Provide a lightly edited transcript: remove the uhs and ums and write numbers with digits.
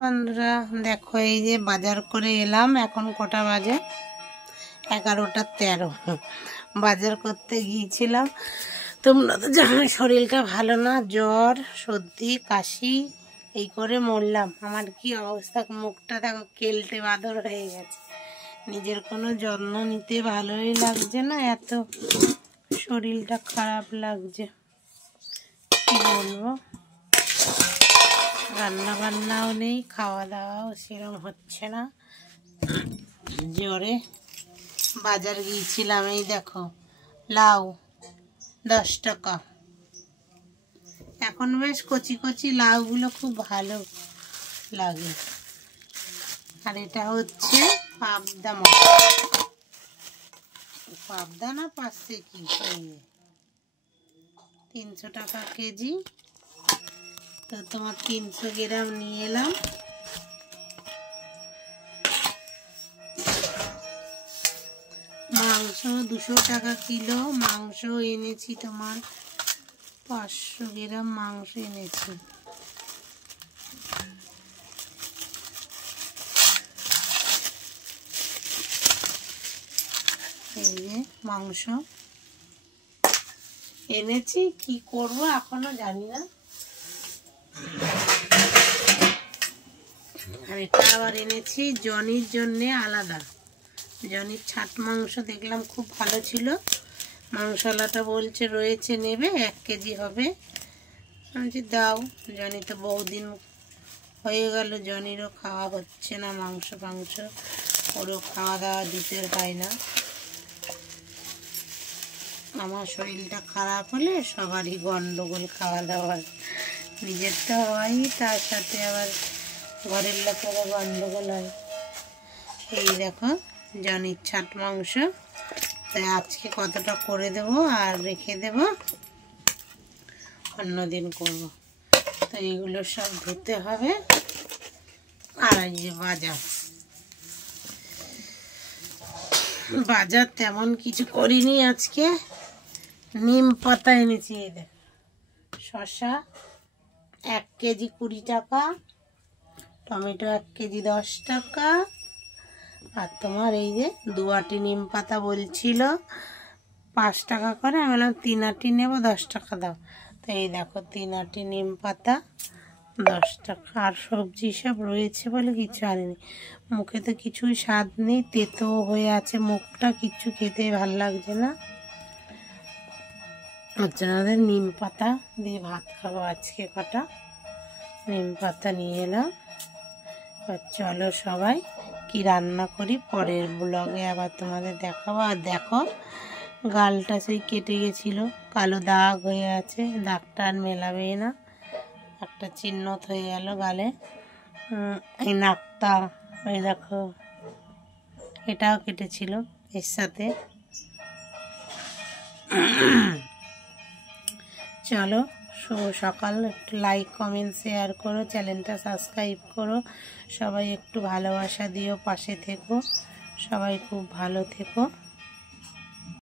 বন্ধুরা দেখো, এই যে বাজার করে এলাম। এখন কটা বাজে? 11টা 13। বাজার করতে গিয়েছিলাম। তোমরা তো জানো শরীরটা ভালো না, জ্বর সর্দি কাশি এই করে মরলাম। আমার কি অবস্থা, মুখটা দেখো কেলটে বাদর হয়ে গেছে। নিজের কোনো যত্ন নিতে ভালোই লাগছে না, এত শরীরটা খারাপ লাগছে। কি বলবো, রান্না বান্নাও নেই, খাওয়া দাওয়াও সেরকম হচ্ছে না, জ্বরে। বাজার গিয়েছিলাম, এই দেখো লাউ 10 টাকা। এখন বেশ কচি কচি লাউগুলো খুব ভালো লাগে। আর এটা হচ্ছে পাবদা মাছ, পাবদা না পাচ্ছে কি, 300 টাকা কেজি। তো তোমার 300 গ্রাম নিয়ে এলাম। মাংস 200 টাকা কিলো। মাংস এনেছি তোমার 500 গ্রাম মাংস এনেছি। এই যে মাংস এনেছি, কি করব এখনো জানি না। আর এটা আবার এনেছি জনির জন্যে আলাদা। জনির ছাট মাংস দেখলাম খুব ভালো ছিল। মাংসওয়ালাটা বলছে রয়েছে, নেবে 1 কেজি হবে। আমি বলছি দাও। জনি তো বহুদিন হয়ে গেল, জনিরও খাওয়া হচ্ছে না মাংস ফাংস, ওরও খাওয়া দাওয়া দিতে হয় না। আমার শরীরটা খারাপ হলে সবারই গন্ডগোল খাওয়া দাওয়ার, নিজের তো হয়, তার সাথে আবার ঘরের লোকেরও গন্ডগোল হয়। এই দেখো জনির ছাট মাংস। তাই আজকে কতটা করে দেব আর রেখে দেব, অন্যদিন করব। তো এইগুলো সব ধুতে হবে। আর এই যে বাজার তেমন কিছু করিনি আজকে। নিম পাতা এনেছি, এই দেখ। শসা 1 কেজি 20 টাকা, টমেটো 1 কেজি 10 টাকা। আর তোমার এই যে 2 আটি নিম পাতা বলছিল 5 টাকা করে। আমি বললাম 3 আটি নেবো, 10 টাকা দাও। তো এই দেখো 3 আটি নিম পাতা 10 টাকা। আর সবজি সব রয়েছে বলে কিছু আনিনি। মুখে তো কিছুই স্বাদ নেই, তেতো হয়ে আছে মুখটা, কিচ্ছু খেতে ভালো লাগছে না। আমাদের নিম পাতা দিয়ে ভাত খাবো আজকে। কটা নিম পাতা নিয়ে এলাম। চলো সবাই কি রান্না করি পরের ব্লগে আবার তোমাদের দেখাবো। আর দেখো গালটা সেই কেটে গেছিলো, কালো দাগ হয়ে আছে, দাগটা আর মেলাবে না, একটা চিহ্ন হয়ে গেল গালে। এই নাকটা ওই দেখো, এটাও কেটেছিল এর সাথে। চলো শুভ সকাল। একটু লাইক কমেন্ট শেয়ার করো, চ্যানেলটা সাবস্ক্রাইব করো। সবাই একটু ভালোবাসা দিও, পাশে থেকো। সবাই খুব ভালো থেকো।